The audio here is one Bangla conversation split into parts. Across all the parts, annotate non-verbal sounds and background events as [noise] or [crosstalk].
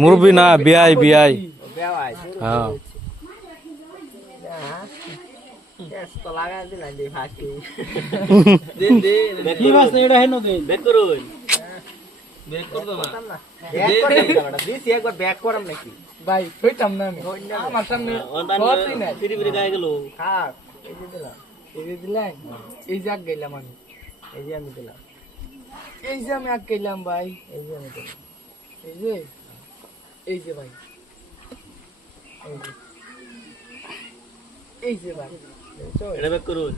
মুরবি না বিয়াই বিয়াই হ্যাঁ। তো লাগাই দিলাম যে ফাঁকি। দিন দিন কি মাছ এটা হেন দে বেক করুন। বেক কর দো না। ব্যাক করে দিছি একবার ব্যাক করাম নাকি? ভাই কইতাম না আমি। আমার সামনে বলতেই নাই। ফিরি ফিরি গায়ে গেল। থাক এই যে দিলাম। এই যে দিলেন এই যে আগ গেলাম আমি। এই যে আমি দিলাম। এই যে আমি আগ গেলাম ভাই। এই যে আমি এই যে এই যে ভাই। এই যে। ভাই? এটা বেক করুন।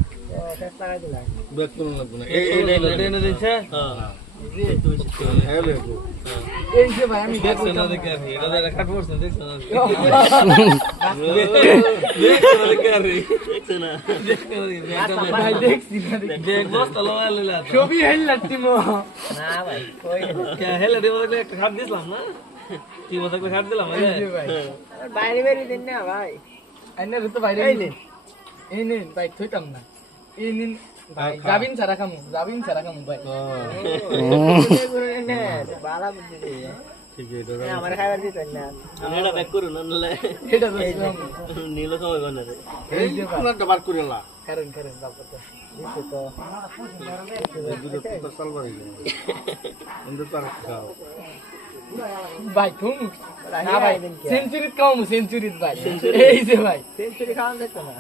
ব্যাক করুন লাগবে না। এই এই এটা এনে দিছে হ্যাঁ। খাট দিছিলাম না কি মতো খাট দিলাম ভাই বাইরে দিন না ভাই আইনার তো বাইরে এই নিন। এই থইতাম না এই নিন ভাই যাবিন ছাড়া খামু যাবিন ছাড়া খামু ভাই। বালা বুদ্ধি ঠিক আছে এ, আমার খাবার দিতেন না। এটা ব্যাক করুন নালে এটা নীল সময় কোন রে। এই যে ভাই। একটা বার কারণ কারণ বাবা তো তো। দুটো তো? সালবার গেল তার খাও ভাই তুম না না ভাই ভাই সেঞ্চুরি কামু সেঞ্চুরি ভাই এই যে ভাই। সেঞ্চুরি খাওয়ান দেখতো না।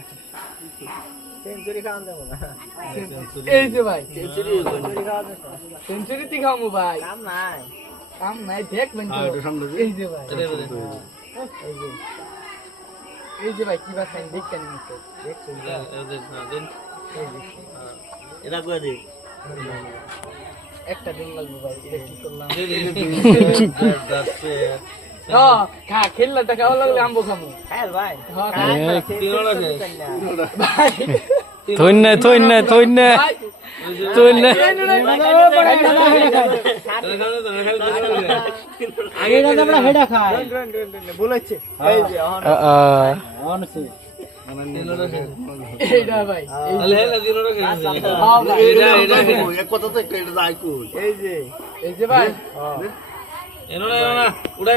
এই যে ভাই। সেঞ্চুরি খাওয়ান দেখতো না। সেঞ্চুরি তি খামু ভাই। কাম নাই। কাম নাই দেখবেন তো। হ্যাঁ এটা সামনে এই যে ভাই। এই যে ভাই কি বাস আইন দেখতেন নিতে দেখছি এটা কই দে একটা দিন লাগবে ভাই এটা কি করলাম? দাসে হ্যাঁ খাওয়া লাগলে আম্বো খামু হ্যাঁ ভাই। হ্যাঁ। ভাই। না ভাই থইন। না আগে এটা আমরা হেডা খাই। হচ্ছে। এই যে, অহন। এইটা ভাই। তাহলে হেলা দিন ওরা খেয়েছে হ্যাঁ ভাই। এটা এটা এক কথা তো একটা এটা আই কই? এই যে, এই যে ভাই। এনো না এনো না উড়াই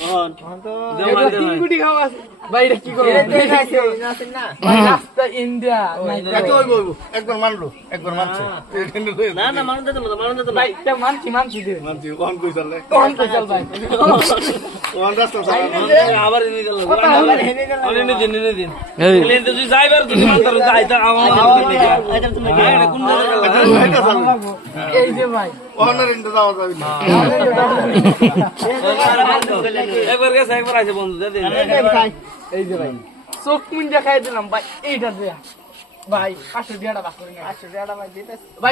অন। একবার মানলো একবার মানছে। না। না ভাই এটা মানছি মানছি মানছি ওখান কই চালে কোন তো চল ভাই। [laughs] চোখ মুঞ্জা খাই দিলাম ভাই এইটা দে ভাই বাকি পাঁচশো টাকা ভাই দিতেছে। ভাই